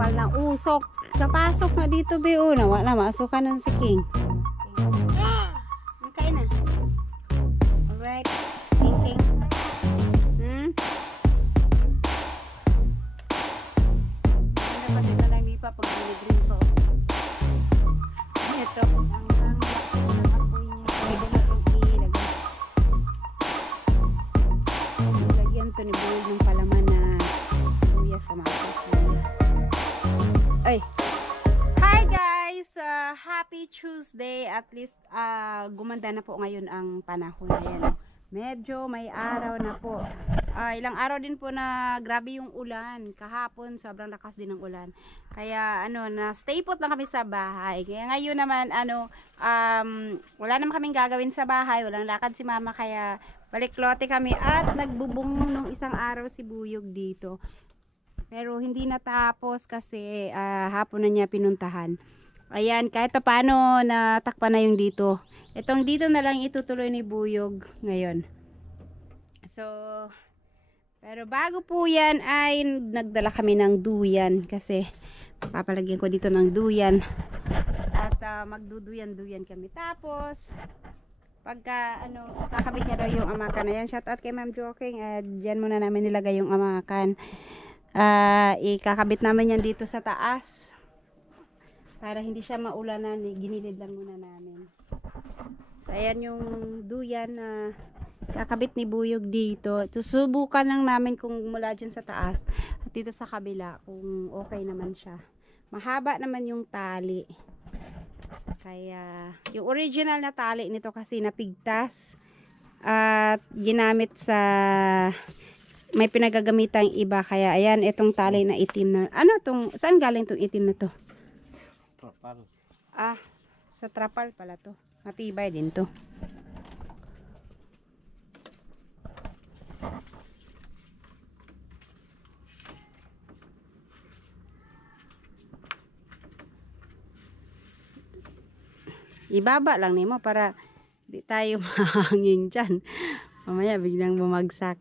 kapal ng usok. Kapasok na dito, be. Oh, nawa na, masukan ng si King. Okay na. Alright. King. Ano pa sila lang pa pag green po. Ito, ang apoy niya. Pwede na itong ilagay. Lagyan ito ni Boy yung palaman na sibuyas, kamatis. Ay! Hi guys! Happy Tuesday! At least gumanda na po ngayon ang panahon. Ayan. Medyo may araw na po. Ilang araw din po na grabe yung ulan. Kahapon sobrang lakas din ng ulan. Kaya na stay put lang kami sa bahay. Kaya ngayon naman wala naman kaming gagawin sa bahay. Walang lakad si mama, kaya balik lote kami at nagbubong nung isang araw si Buyog dito. Pero hindi natapos kasi hapon na niya pinuntahan. Ayan, kahit pa paano natakpan na yung dito. Itong dito na lang itutuloy ni Buyog ngayon. So, pero bago po yan ay nagdala kami ng duyan kasi papalagyan ko dito ng duyan. At magduduyan-duyan kami. Tapos, pagka kakabit niya daw yung amakan na yan. Shout out kay Ma'am Joking. Diyan muna namin nilagay yung amakan. Ikakabit namin yan dito sa taas para hindi siya maulanan. Ginilid lang muna namin. So ayan yung duyan na kakabit ni Buyog dito. Susubukan lang namin kung mula dyan sa taas at dito sa kabila kung okay naman siya. Mahaba naman yung tali, kaya yung original na tali nito kasi napigtas at ginamit sa may pinagagamitang iba. Kaya ayan, itong tali na itim na saan galing tong itim na to? Trapal. Sa trapal pala to. Matibay din to. Ibaba lang nimo para di tayo mahangin dyan. Mamaya biglang bumagsak.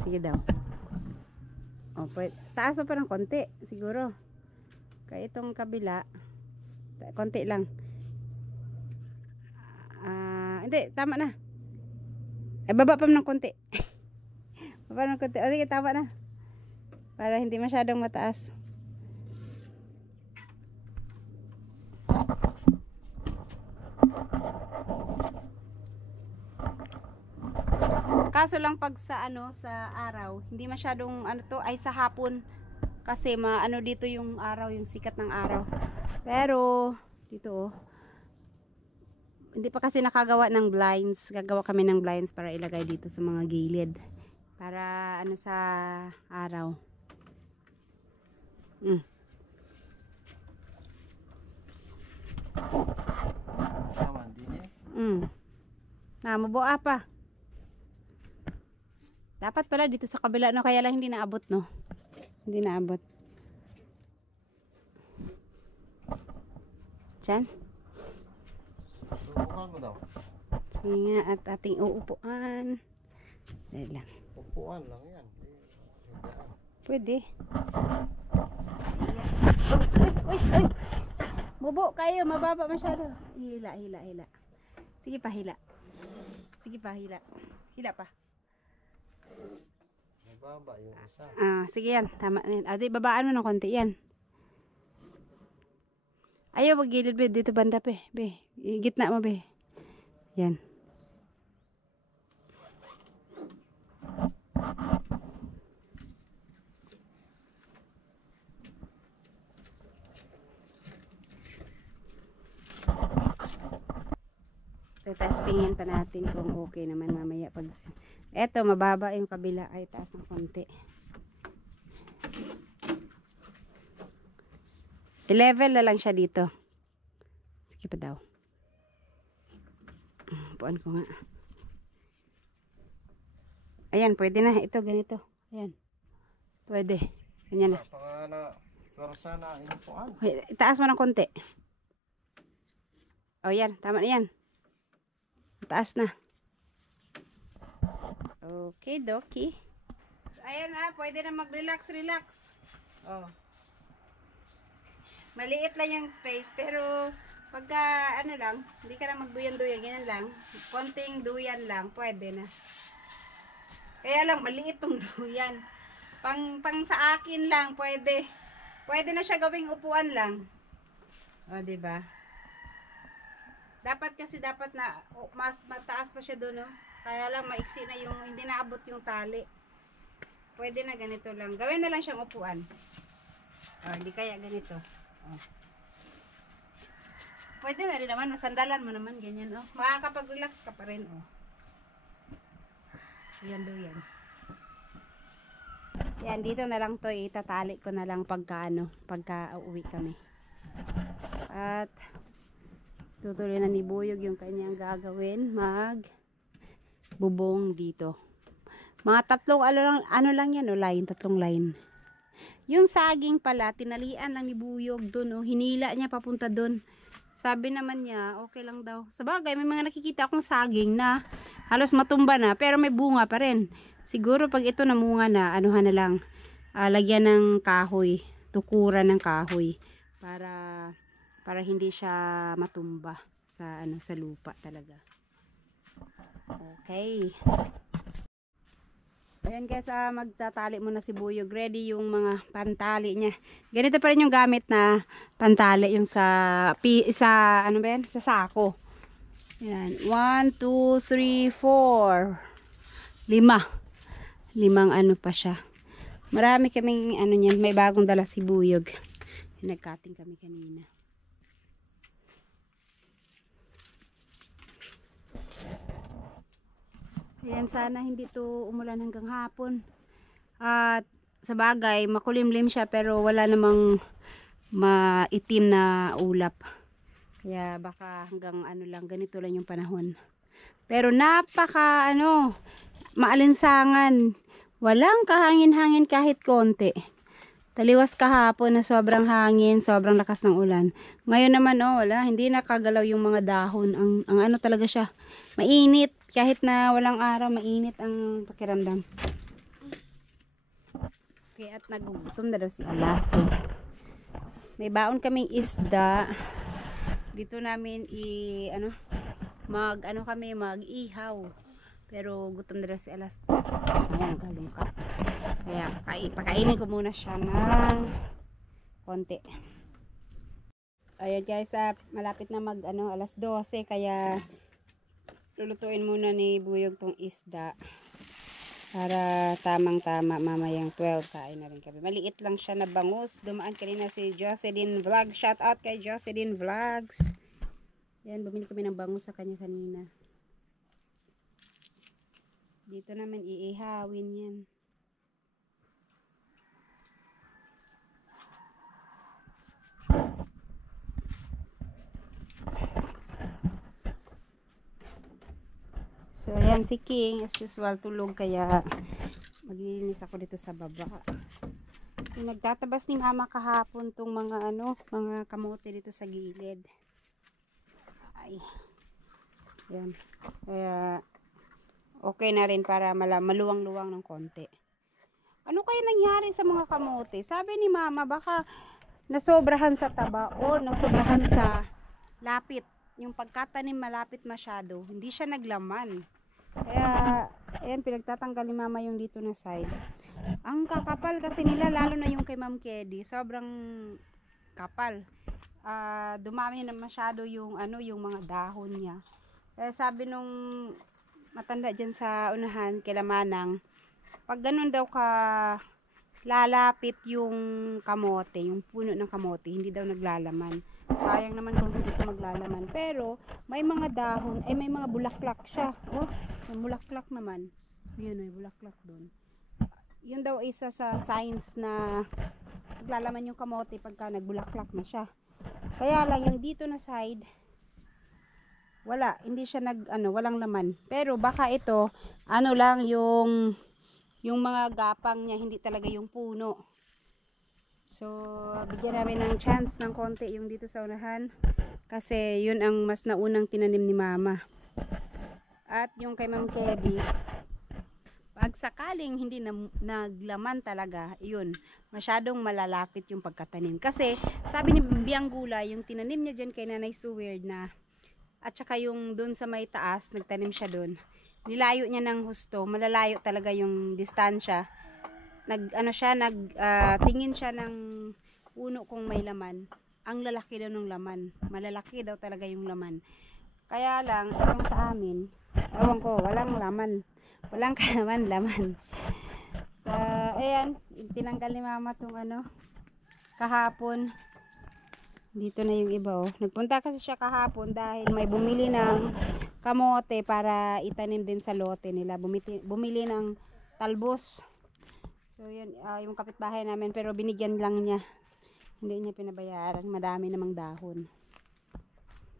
Sige daw. Taas pa ng konti siguro. Kaya itong kabila konti lang. Hindi, tama na. Baba pa ng konti. Baba ng konti. Sige, tama na. Para hindi masyadong mataas. Kaso lang pag sa sa araw, hindi masyadong sa hapon kasi dito yung araw, yung sikat ng araw. Pero dito hindi pa kasi nakagawa ng blinds. Gagawa kami ng blinds para ilagay dito sa mga gilid. Para sa araw. Naman din Mabuo pa. Dapat pala dito sa kabila kaya lang hindi naabot Hindi naabot. Diyan. Subukan mo daw. Sige nga, at ating uupuan. Dahil lang. Upuan lang yan. Pwede. Uy. Bubo kayo, mababa masyado. Hila. Sige pa, hila. Hila pa. Mababa yung isa. Sige yan. Tama na yan. Di, babaan mo ng konti yan. Ayaw, magilid be. Dito banda pe. Be. Gitna mo be. Yan. Testingin pa natin kung okay naman mamaya pag eto mababa yung kabila ay taas ng konti. I-level na lang siya dito. Sige pa daw. Puan ko nga. Ayan, pwede na. Ito, ganito. Ayan. Pwede. Ganyan na. Pero sana inupuan. Itaas mo ng konti. O yan, tama na yan. Taas na. Okay, doki. Ayan pwede na mag-relax. Oh. Maliit lang yung space, pero pagka ano lang, hindi ka na magduyan-duyan, ganyan lang. Konting duyan lang, pwede na. Kaya lang, maliit tong duyan. Pang sa akin lang, pwede. Pwede na siya gawing upuan lang. O, diba? Dapat na mas mataas pa siya doon, no? Kaya lang maiksi na yung, hindi naabot yung tali. Pwede na ganito lang. Gawin na lang siyang upuan. O, hindi kaya ganito. O. Pwede na rin naman, masandalan mo naman, ganyan, o. Makakapag-relax ka pa rin, o. Yan do yan. Yan, dito na lang to, itatali ko na lang pagka uuwi kami. At tutuloy na ni Buyog yung kanyang gagawin, bubong dito. Mga tatlong ano lang yan, tatlong line. Yung saging pala, tinalian lang ni Buyog doon, hinila niya papunta doon. Sabi naman niya, okay lang daw. Sabagay, may mga nakikita akong saging na halos matumba na, pero may bunga pa rin. Siguro pag ito namunga na, anuhan na lang, lagyan ng kahoy, tukuran ng kahoy para hindi siya matumba sa lupa talaga. Okay. Ayan guys, magtatali muna si Buyog. Ready yung mga pantali niya. Ganito pa rin yung gamit na pantali, yung sa sako. Ayan, 1, 2, 3, 4. 5. 5 pa siya. Marami kaming niyan, may bagong dala si Buyog. Nagcutting kami kanina. Ayan, sana hindi to umulan hanggang hapon. At sa bagay, makulimlim siya pero wala namang maitim na ulap. Kaya baka hanggang lang, ganito lang yung panahon. Pero napaka maalinsangan. Walang kahangin-hangin kahit konti. Taliwas kahapon na sobrang hangin, sobrang lakas ng ulan. Ngayon naman wala, hindi nakagalaw yung mga dahon. Ang talaga siya, mainit. Kahit na walang araw, mainit ang pakiramdam. Okay, at nagugutom na daw si Alaso. May baon kaming isda. Dito namin mag-ihaw. Pero gutom na daw si Alaso. Ayan, galungka. Kaya pakainin ko muna siya ng konti. Ayan guys, malapit na alas 12, kaya lulutuin muna ni Buyog tong isda para tamang-tama mamayang 12 kain na rin kami. Maliit lang siya na bangus. Dumaan kanina si Jocelyn Vlog. Shout out kay Jocelyn Vlogs. Yan, bumili kami ng bangus sa kanya kanina. Dito naman iihawin yan. So ayan si King, as usual tulog, kaya maglilinis ako dito sa baba. Yung nagtatabas ni Mama kahapon tong mga mga kamote dito sa gilid. Ay. Ayan. Kaya okay na rin para maluwang-luwang ng konti. Ano kaya nangyari sa mga kamote? Sabi ni Mama baka nasobrahan sa taba o nasobrahan sa lapit. Yung pagkatanim malapit masyado, hindi siya naglaman. Kaya, ayan, pinagtatanggal ni Mama yung dito na side. Ang kakapal kasi nila, lalo na yung kay Ma'am Kedy, sobrang kapal. Dumami na masyado yung mga dahon niya. Kaya sabi nung matanda dyan sa unahan, kay Manang, pag ganun daw ka lalapit yung kamote, yung puno ng kamote, hindi daw naglalaman. Sayang naman kung hindi ito maglalaman. Pero may mga dahon, may mga bulaklak siya. May bulaklak naman. Yun, may bulaklak doon. Yun daw isa sa signs na naglalaman yung kamote pagka nagbulaklak na siya. Kaya lang yung dito na side, wala, hindi siya walang laman. Pero baka ito, lang yung mga gapang niya, hindi talaga yung puno. So, bigyan namin ng chance ng konti yung dito sa unahan. Kasi yun ang mas naunang tinanim ni Mama. At yung kay Ma'am Kedy, sakaling hindi na, naglaman talaga, yun, masyadong malalapit yung pagkatanim. Kasi, sabi ni Bianggula, yung tinanim niya dyan kay Nanay Suwerd na, at saka yung dun sa may taas, nagtanim siya dun. Nilayo niya ng husto, malalayo talaga yung distansya. Tingin siya ng puno kung may laman. Ang lalaki daw ng laman. Malalaki daw talaga yung laman. Kaya lang, itong sa amin, ewan ko, walang laman. Walang kalaman-laman. So, ayan, tinanggal ni mama tong kahapon. Dito na yung iba, oh. Nagpunta kasi siya kahapon dahil may bumili ng kamote para itanim din sa lote nila. Bumili ng talbos. So, yan, yung kapitbahay namin, pero binigyan lang niya. Hindi niya pinabayaran. Madami namang dahon.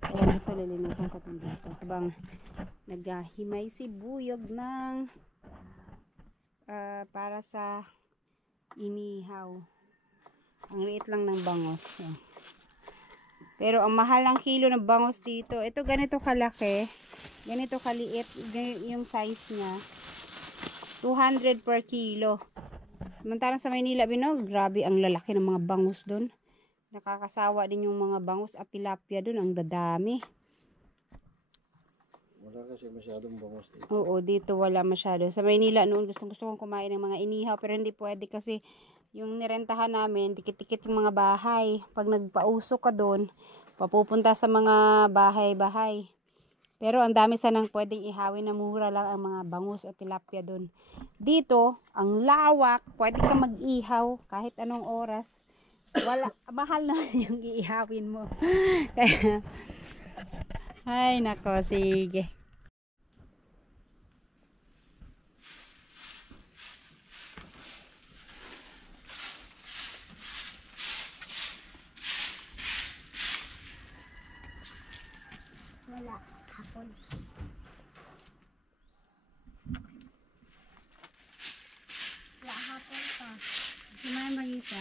Ayan, ito, lilinisan ko itong dito. Habang naghahimay si Buyog ng para sa inihaw. Ang liit lang ng bangos. So. Pero ang mahal ng kilo ng bangos dito. Ito ganito kalaki. Ganito kaliit. Yung size niya. 200 per kilo. Samantarang sa Maynila, grabe ang lalaki ng mga bangus doon. Nakakasawa din yung mga bangus at tilapia doon. Ang dadami. Wala kasi masyadong bangos dito. Oo, dito wala masyado. Sa Maynila noon gusto kong kumain ng mga inihaw pero hindi pwede kasi yung nirentahan namin, dikit-dikit yung mga bahay. Pag nagpausok ka doon, papupunta sa mga bahay-bahay. Pero ang dami sanang pwedeng ihawin na mura lang ang mga bangus at tilapia doon. Dito, ang lawak, pwede ka mag-ihaw kahit anong oras. Wala, mahal na yung iihawin mo. Kaya, ay nako, sige. Wala hapon. Wala hapon pa. Kumain magita.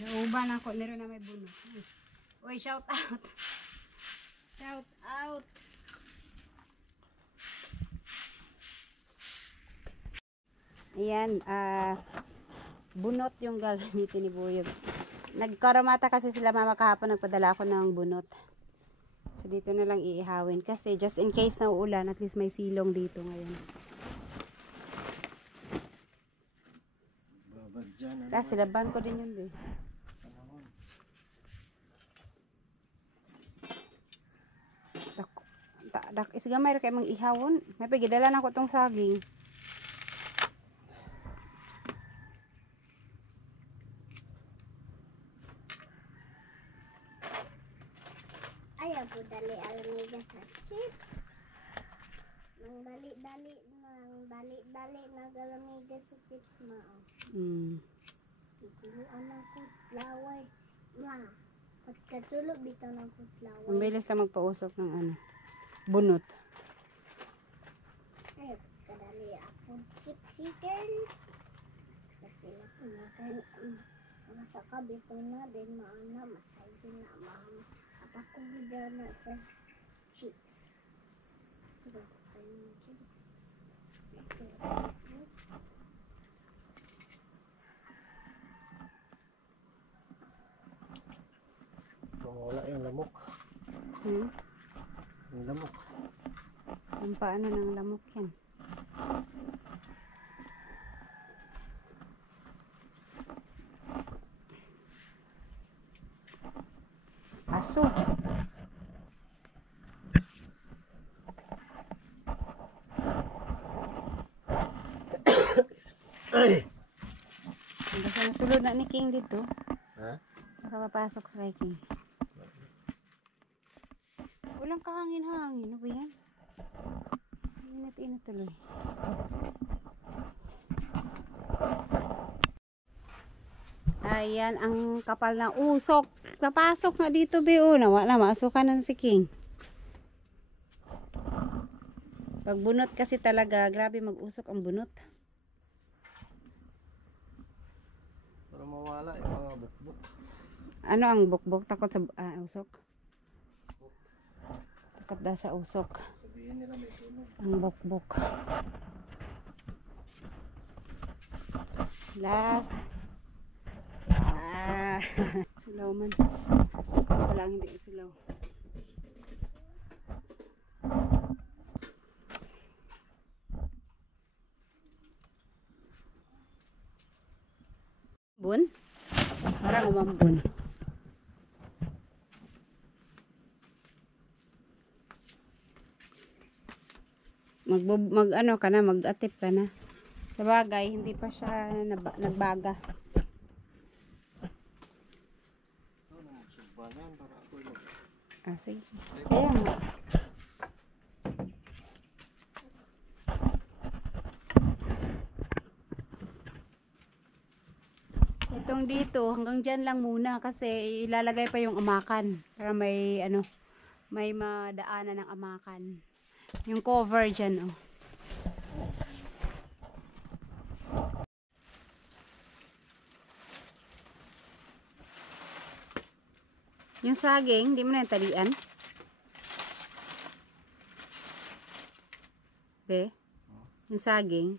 Nauban ako, meron na may bunot. Uy, shout out. Shout out. Ayan, bunot yung gagamitin ni Buyog. Nagkaramata kasi sila mama kahapon, nagpadala ako ng bunot. So dito na lang iihawin kasi just in case na uulan, at least may silong dito ngayon. Babad dyan. Silaban ko din yun eh. Isigamay ra kay mang ihawon. May pagidala na ko tong saging. Ayaw po dali alamiga sa chip. Nang dali-dali na galamiga sa chip mao. Tuluan ng putlaway. Ma, pagkatulog bitaw ng putlaway. Ang bilis lang magpausok ng bunot. Ayaw kadali ako chip chicken. Kasi na punakan mga sa kabito na din maana masay din na mahal. Apa ko bida na sa chip. Sige, kayo chip. Wala yung lamok. Yung lamok. Ang paano ng lamok yan? Aso. Ang basta nasulod na ni King dito. Ha? Nakapapasok sa kay King. Walang kahangin-hangin. Ano ba yan? Inat-inat tuloy. Ayan, ang kapal na usok. Napasok na dito, Beo. Wala, masukan na si King. Pag bunot kasi talaga, grabe mag-usok ang bunot. Para mawala yung mga bukbuk. Ano ang bukbok? Takot sa usok? Takot daw sa usok. Sabihin nila may tunog. Ang bukbok. Last. Sulaw man. Wala hindi sulaw. Bun? Parang umambun. Mag ano ka na, mag-atip ka na. Sa bagay, hindi pa siya nagbaga. Ito na magsugbanan para ako yun. Sige. Kaya nga. Itong dito, hanggang dyan lang muna kasi ilalagay pa yung amakan para may ano, may madaanan ng amakan. Yung cover dyan, oh. Yung saging, hindi mo na yung talian. Be? Yung saging.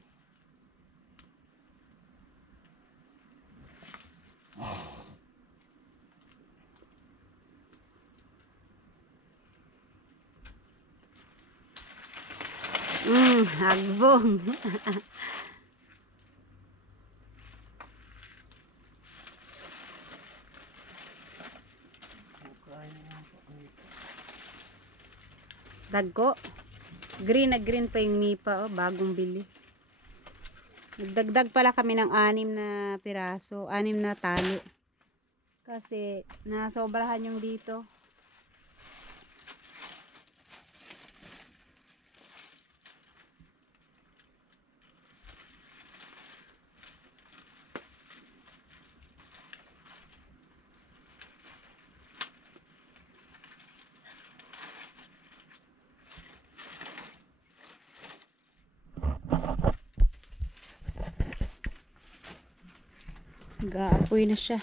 Hagbong. Dagko. Green na green pa yung nipa, oh, bagong bili. Nagdagdag pala kami ng 6 na piraso, 6 na tali. Kasi nasobrahan yung dito. Gaapoy na siya.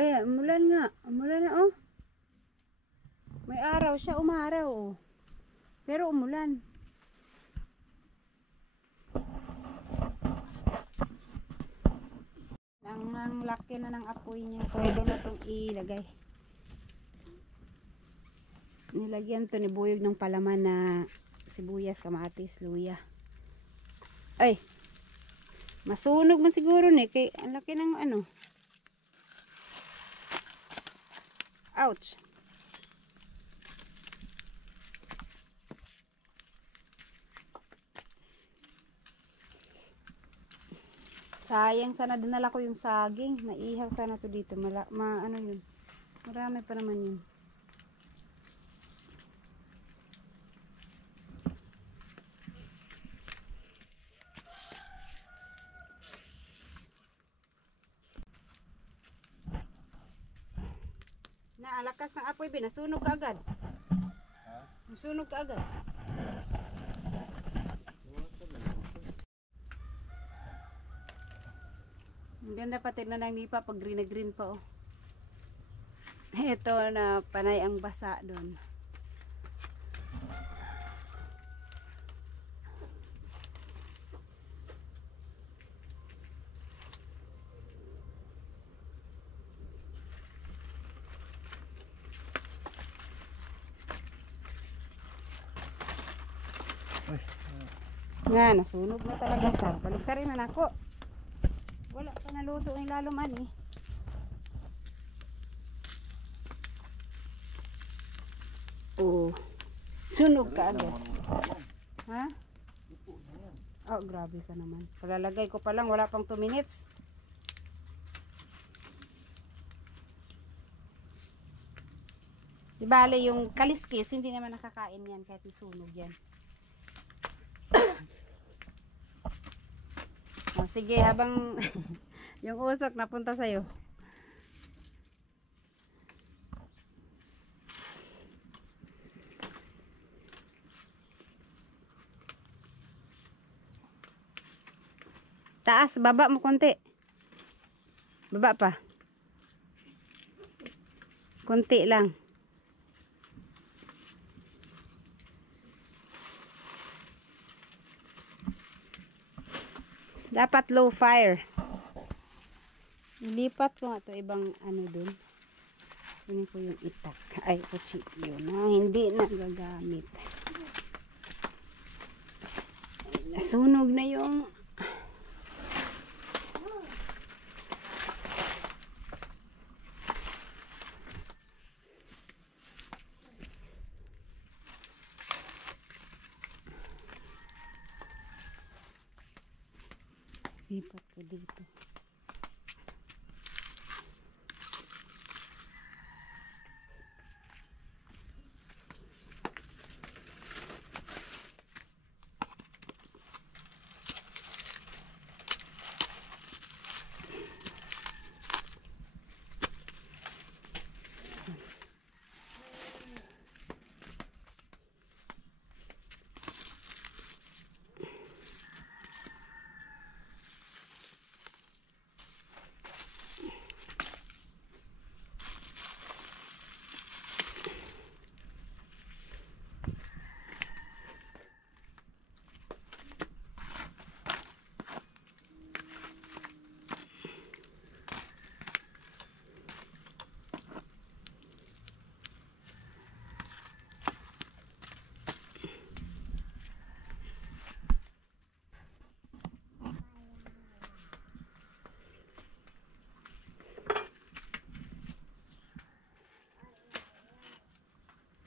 Ay, umulan nga. Umulan na, oh. May araw siya, umaraw, oh. Pero umulan. Ang laki na ng apoy niya. Pwede na itong ilagay. Nilagyan to ni Buyog ng palaman na sibuyas, kamatis, luya. Ay, masunog man siguro ni. Kay, ang laki ng ano. Ouch. Sayang, sana dinala ko yung saging. Maihaw sana to dito. Ano yun? Marami pa naman yun. Lakas ng apoy, nasunog ka agad. Nasunog ka agad. Ang ganda pa tignan ng nipa pag green na green pa, oh. Ito na panay ang basa doon. Nga, nasunog na talaga siya. Balik ka rin na ako. Wala pa naluto ng lalo man eh. Oh, sunog ka agad. Ha? Oh, grabe ka naman. Palalagay ko pa lang, wala pang 2 minutes. Di bale, yung kaliskis, hindi naman nakakain yan kahit sunog yan. Oh, sige, habang yung usok napunta sa'yo. Taas, baba mo konti. Baba pa. Konti lang. Dapat low fire. Ilipat ko nga ito ibang ano dun. Kunin ko yung itak. Ay, kutsilyo na hindi nagagamit. Nasunog na yung lipat ko dito.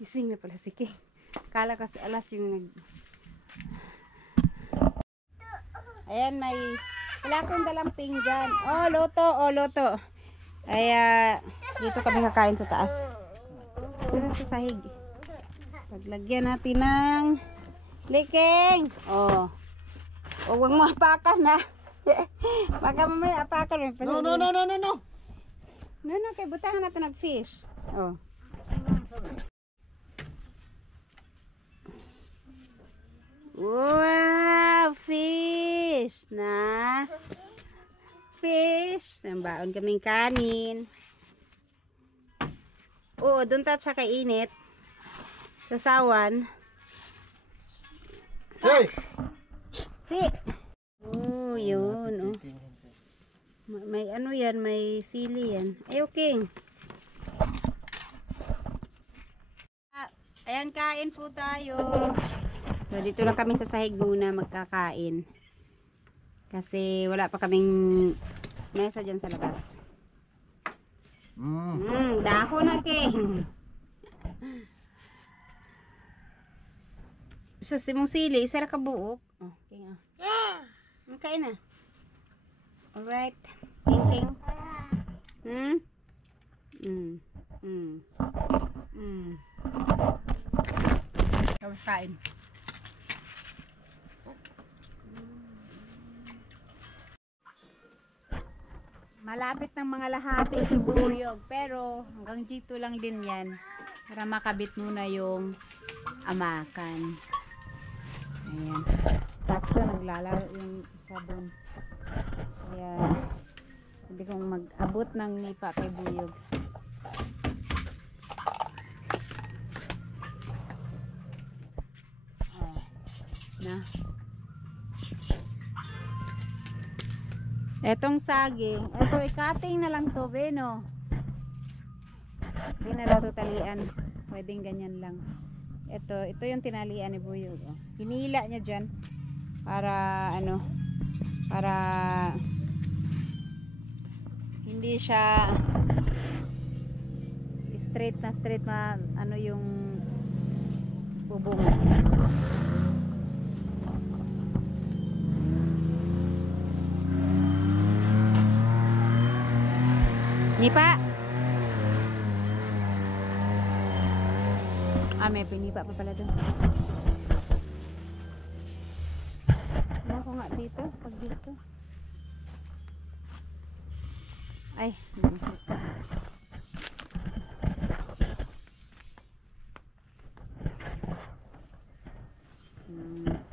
Gising na pala si King. Kala kasi alas yung nag... Ayan, may... Wala akong dalang pinggan. Oh, loto, oh, loto. Ay, dito kami kakain sa taas. Dito sa sahig. Paglagyan natin ng... Liking! Oh. Oh, huwag mo apakan na. Baka mamaya apakan. No, no, no, no, no, no. No, kay butangan natin nag-fish. Oh. Wow, fish na. Fish. Nambaon kaming kanin. Oo, doon tayo sa kainit. Sasawan. Hey! Si. Oh, yun. Oh. May ano yan, may sili yan. Ay, okay. Ayan, kain po tayo. So, dito lang kami sa sahig muna magkakain. Kasi wala pa kaming mesa dyan sa labas. Dako na, King. Susi mong sili, isa ra ka buok. Oh, King. Kain na. Alright. King. Tapos kain. Malapit ng mga lahati si Buyog, pero hanggang dito lang din yan para makabit muna yung amakan. Ayan. Sakto naglalaro yung sabon. Kaya hindi kong mag-abot ng nipa kay Buyog. Oh. Na. Etong saging, eto i-cutting na lang to, Beno. Hindi na daw to talian. Pwedeng ganyan lang. Ito yung tinalian ni Buyog. Oh. Hinila niya dyan. para ano, para hindi siya straight ano yung bubong. Nipa. May pinipa pa pala doon. Ano ko nga dito? Pag dito. Ay,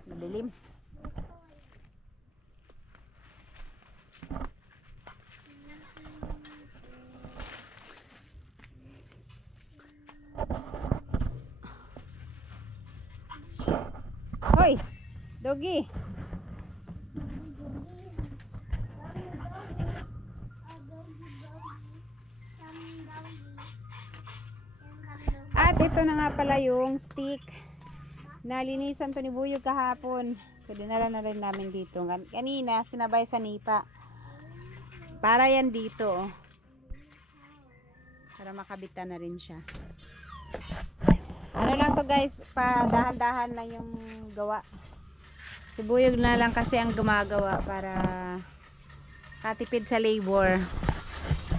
madilim. Hoy, doggy. At ito na nga pala yung stick. Nalinisan to ni Buyog kahapon. So dinala na rin namin dito. Kanina sinabay sa nipa. Para yan dito. Oh. Para makabitan na rin siya. Ano lang to guys, dahan-dahan lang yung gawa. Si Buyog na lang kasi ang gumagawa para katipid sa labor.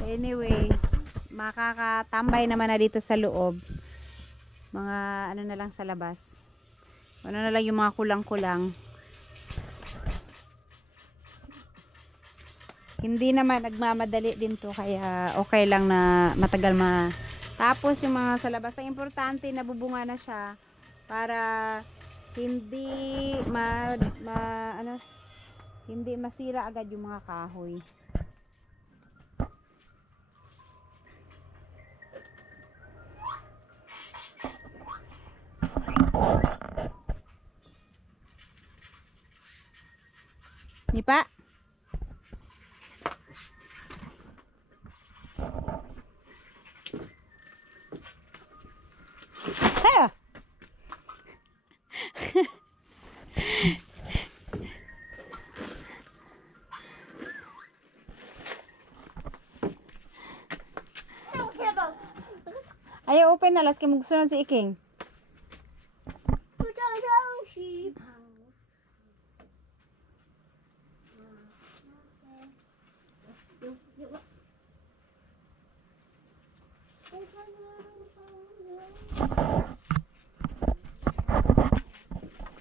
Anyway, makakatambay naman na dito sa loob. Mga ano na lang sa labas. Ano na lang yung mga kulang-kulang. Hindi naman nagmamadali din to, kaya okay lang na matagal tapos yung mga sa labas. Ang importante nabubunga na siya para hindi hindi masira agad yung mga kahoy. Nipa. Hey. Ayaw open na las kay mugsunod si Iking.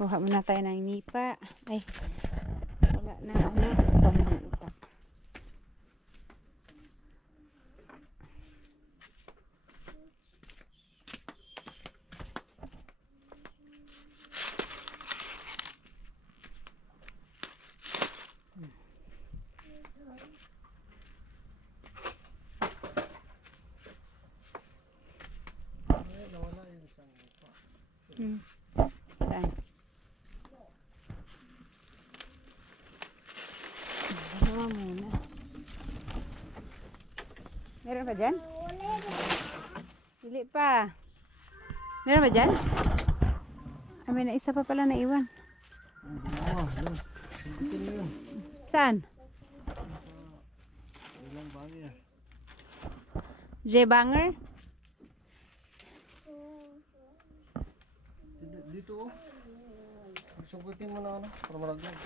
Kuha muna tayo ng nipa. Ay, wala na ano. Sobrang itak. Saan? Dalawa muna. Meron pa dyan? Dili pa. Meron pa dyan? May na isa pa pala na iwan. Saan? J-banger? Dito oh. Sugutin mo na ano, para malaglag.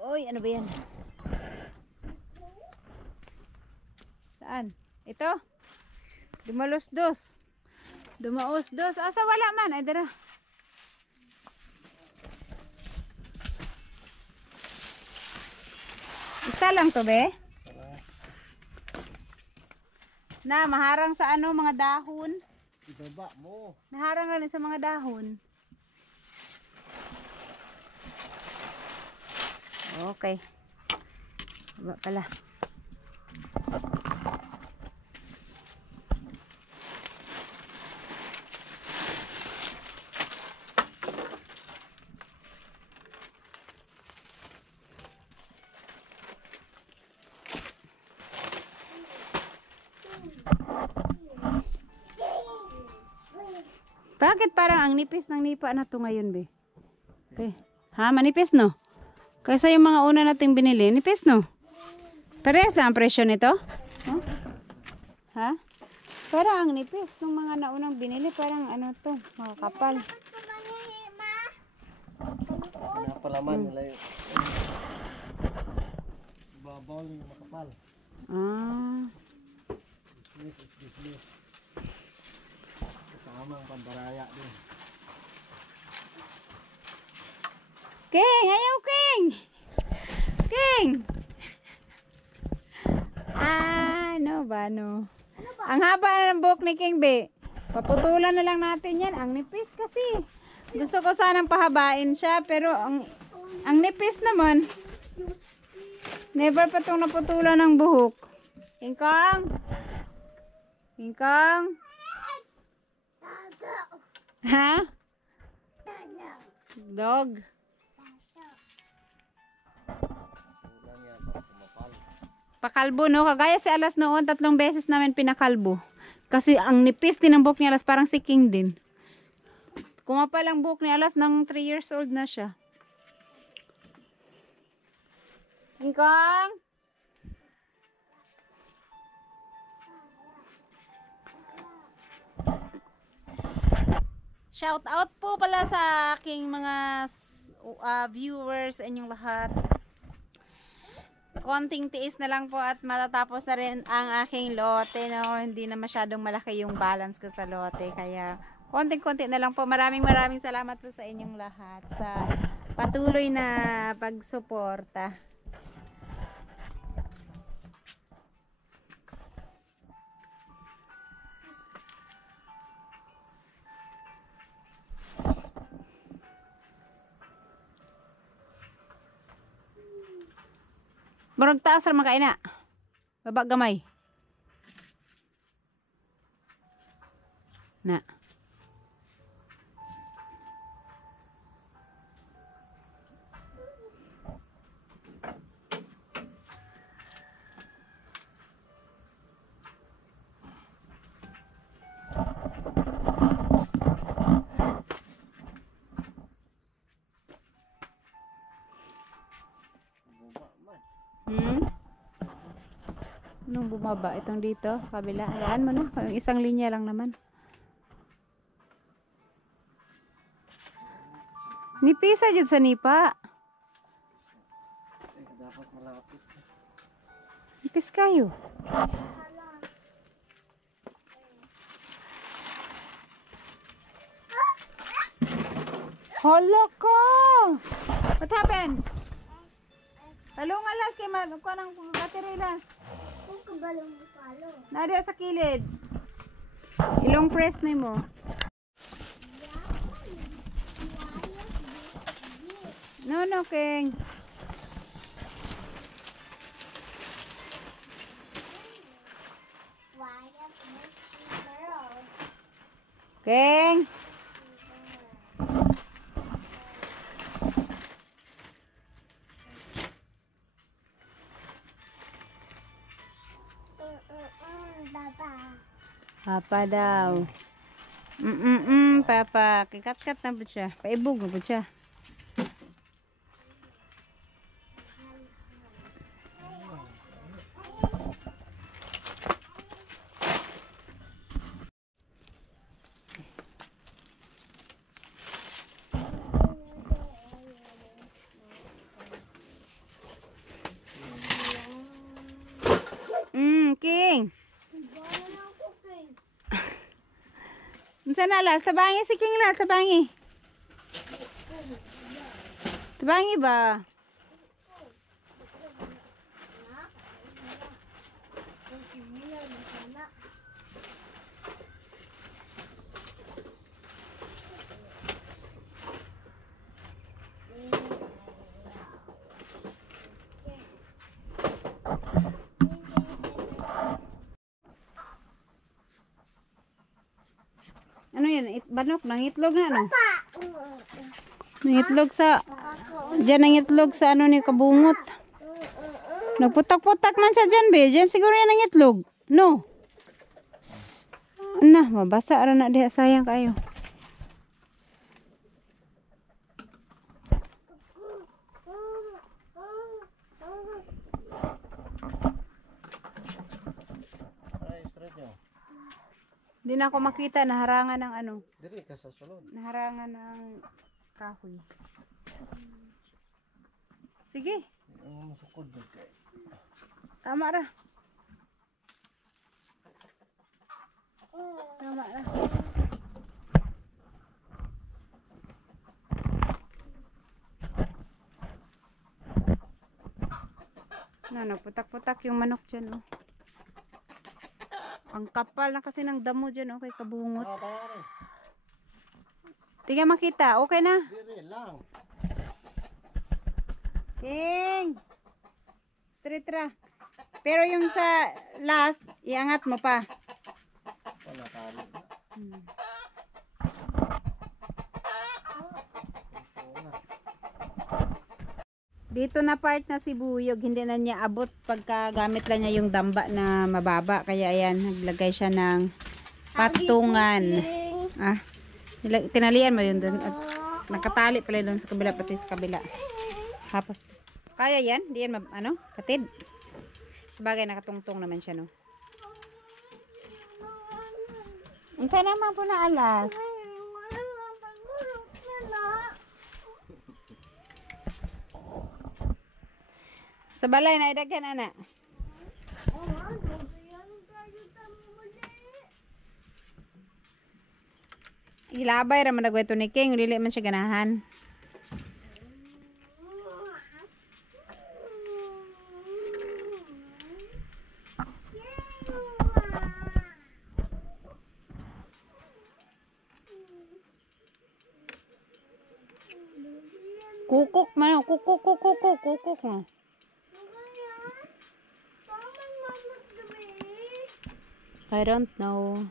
Oy, ano ba yan? Saan? Ito? Dumaos dos. Asa wala man? Ay, dara. Isa lang to, be? Na, maharang sa ano, mga dahon. Ibaba mo. Maharang ka rin sa mga dahon. Okay. Baba pala. Bakit parang ang nipis ng nipa na to ngayon, be? Be. Ha, manipis no? Kaysa yung mga una nating binili, nipis no? Parehas lang ang presyo nito? Huh? Ha? Parang ang nipis ng mga naunang binili, parang ano to, mga kapal. Pinapalaman nila yung babaw yung makapal. Ah. Business. Kasama ang pambaraya din. King! Ayaw, King! King! Ano ba, no? Ang haba ng buhok ni King, be. Paputulan na lang natin yan. Ang nipis kasi. Gusto ko sanang pahabain siya, pero ang nipis naman. Never pa itong naputulan ng buhok. King Kong? King Kong? Ha? Dog? Kulang yata kumapal. Pakalbo, no? Kagaya si Alas noon, 3 beses namin pinakalbo. Kasi ang nipis din ng buhok ni Alas, parang si King din. Kumapal ang buhok ni Alas nang 3 years old na siya. King Kong? Shout out po pala sa aking mga viewers, inyong lahat. Konting tiis na lang po at matatapos na rin ang aking lote, no? Hindi na masyadong malaki yung balance ko sa lote, kaya konting-konti na lang po. Maraming salamat po sa inyong lahat sa patuloy na pagsuporta. Murag taas ra makain na. Baba gamay. Na. Anong bumaba? Itong dito, sa kabila. Ayan mo na. Isang linya lang naman. Nipisa dyan sa nipa. Dapat malapit. Nipis kayo. Hala ko! What happened? Talungan lang kay ko ng battery lang. Nada sa kilid. Ilong press ni mo. No, King. King. Papa daw. Papa. Kikat-kat na po siya. Paibog na po siya. King. Sana Alas, tabangi si King Las, tabangi. Tabangi ba? Ano yan? Banok, nangitlog na, no? Nangitlog sa... Diyan nangitlog sa ano ni kabungot. Nagputak-putak man siya dyan, be. Diyan siguro yan nangitlog. No? Na, mabasa. Ara na diha, sayang kayo. Hindi na ako makita, naharangan ng ano, Diri ka sa sulod. naharangan ng kahoy. Sige, Ang masukod na kay. tama ra. Tama ra. Putak-putak yung manok dyan, oh. Ang kapal na kasi ng damo dyan, oh, kay kabungot. Tama rin. Tingnan makita, okay na. Diri lang. King! Straight ra. Pero yung sa last, iangat mo pa. Wala tali. Hmm. Oo na. Dito na part na si Buyog, hindi na niya abot pagka gamit lang niya yung damba na mababa. Kaya ayan, naglagay siya ng patungan. Ah, tinalian mo yun doon. At nakatali pala doon sa kabila, pati sa kabila. Tapos, kaya yan? Di yan, ano, katid. Sabagay, nakatungtong naman siya, no? Unsa naman po na alas? Sa balay na idaghan, ana. Ilabay ra man nagweto ni King, dili man siya ganahan. Kukuk man, kukuk no. I don't know.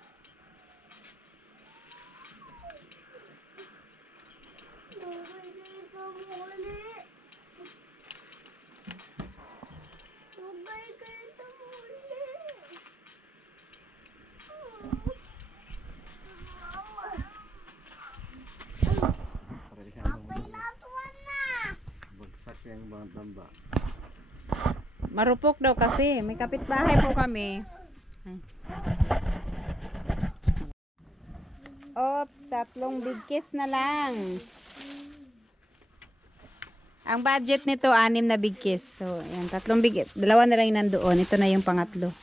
Bagsak yung mga tamba. Marupok daw kasi. May kapitbahay po kami. Ay. Oops, 3 big kiss na lang. Ang budget nito, 6 na big kiss. So, ayan, 3 big, 2 na lang yung nandoon. Ito na yung pangatlo.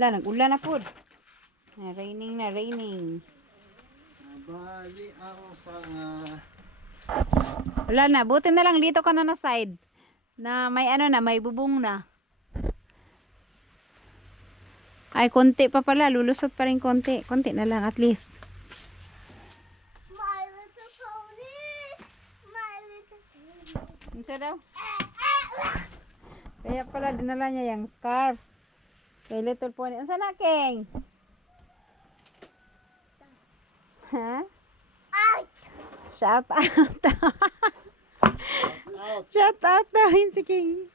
Wala, nag-ulan na po. Raining na, raining. Bali ang sanga. Wala na, buti na lang dito ka na side. Na may ano na, may bubong na. Ay, konti pa pala. Lulusot pa rin konti. Konti na lang, at least. My little pony. My little pony. Ano daw? Kaya pala, dinala niya yung scarf. Kay Little Pony. Ano na, King? Ha? Out. Shout out. Out. Shout out daw yun si King.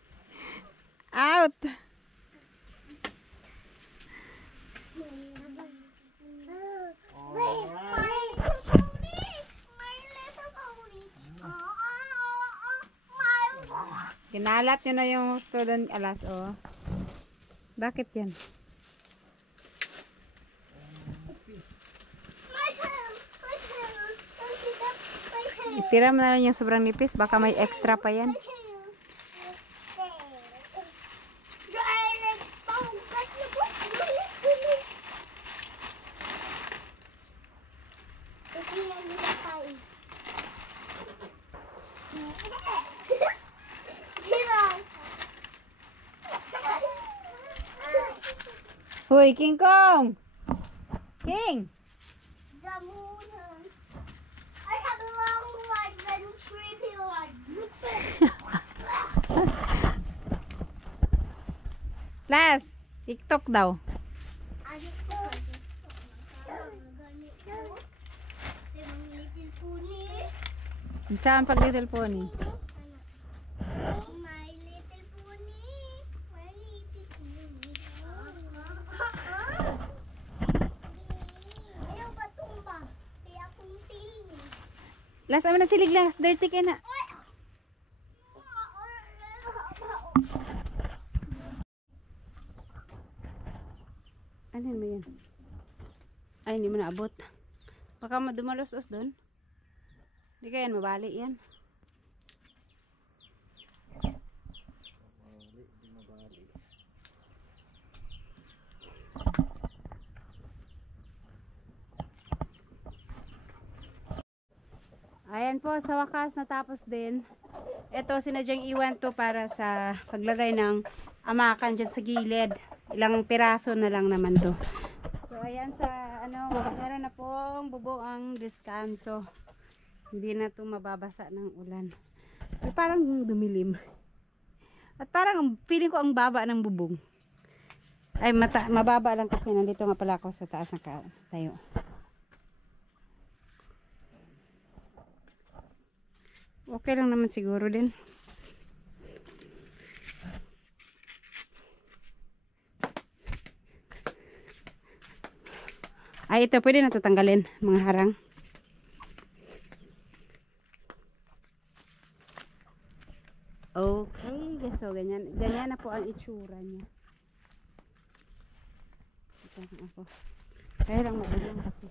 Out. Wait, my little pony. My little pony. My. Kinalat nyo na yung student alas, oh. Bakit yan? Itira mo na lang yung sobrang nipis. Baka may extra pa yan. Hoy, King Kong! King! I have a long legs and creepy legs. Last! TikTok daw. Saan pag Little Pony? My little pony. My little pony. Last amo na silig lang. Dirty kay na. Ano mo yan? Ay, hindi mo naabot. Baka madumalos-os doon. Hindi ka yan mabali yan. Ayan po, sa wakas natapos din. Ito, sinadyang iwan to para sa paglagay ng amakan dyan sa gilid. Ilang piraso na lang naman to. So, ayan sa, meron na pong bubong ang deskanso. Hindi na to mababasa ng ulan. Ay, parang dumilim. At parang, feeling ko ang baba ng bubong. Ay, mababa lang kasi nandito nga pala ako sa taas na tayo. Okay lang naman siguro din. Ay, ito pwede na tatanggalin, mga harang. Okay, so ganyan na po ang itsura niya. Ito ako. Kaya lang magulang kasi.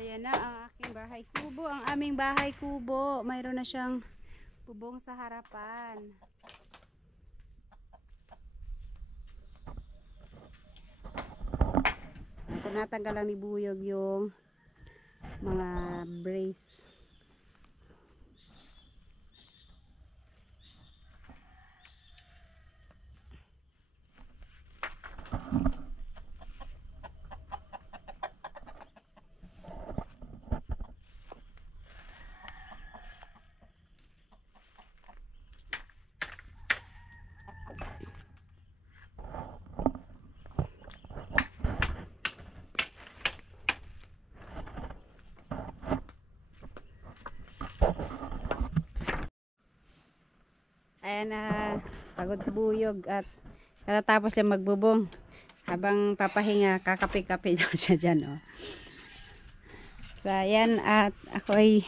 Ayan na ang aking bahay kubo. Ang aming bahay kubo. Mayroon na siyang bubong sa harapan. Natanggal lang ni Buyog yung mga brace. Ayan na, pagod si Buyog at katatapos siya magbubong. Habang papahinga, kakape-kape daw siya dyan. Oh. So, ayan, at ako ay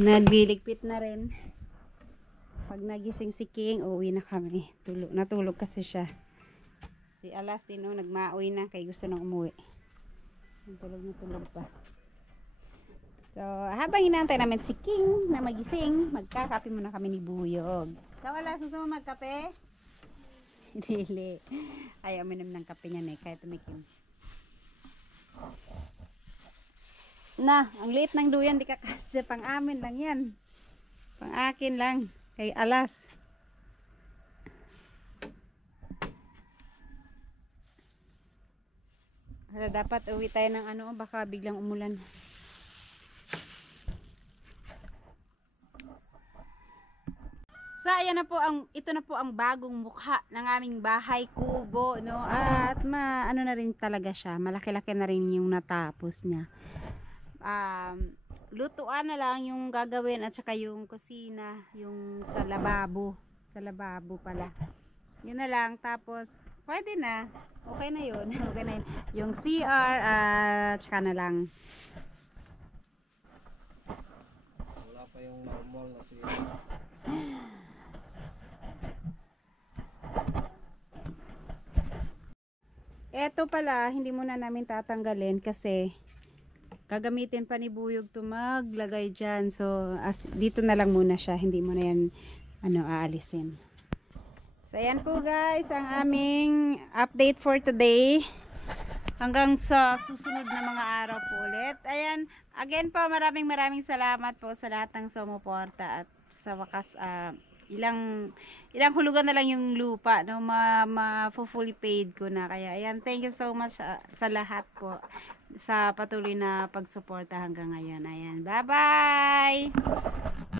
nagliligpit na rin. Pag nagising si King, uuwi na kami. Natulog kasi siya. Si Alas din, oh, nagmauwi na kaya gusto nang umuwi. Tulog pa. So, habang inaantay namin si King na magising, magkakape muna kami ni Buyog. So, Alas, gusto mo magkape? Dili. Ayaw minom ng kape niyan eh, kaya tumikim. Na, ang liit ng duyan, di kakasya, pang amin lang yan. Pang akin lang, kay Alas. Pero dapat uwi tayo ng baka biglang umulan. So, ayan na po ito na po ang bagong mukha ng aming bahay kubo, no? At na rin talaga siya. Malaki-laki na rin yung natapos niya. Lutuan na lang yung gagawin at saka yung kusina, yung sa lababo. Sa lababo pala. Yun na lang. Tapos, pwede na. Okay na yun. Okay na yun. Yung CR at saka na lang. Wala pa yung normal na CR. Eto pala, hindi muna namin tatanggalin kasi gagamitin pa ni Buyog to maglagay dyan. So, dito na lang muna siya. Hindi mo na yan aalisin. So, ayan po guys, ang aming update for today. Hanggang sa susunod na mga araw po ulit. Ayan, again po, maraming salamat po sa lahat ng sumuporta. At sa wakas, ilang hulugan na lang yung lupa, no? Fully paid ko na. Kaya ayan, thank you so much sa lahat po sa patuloy na pagsuporta hanggang ngayon. Ayan, bye bye.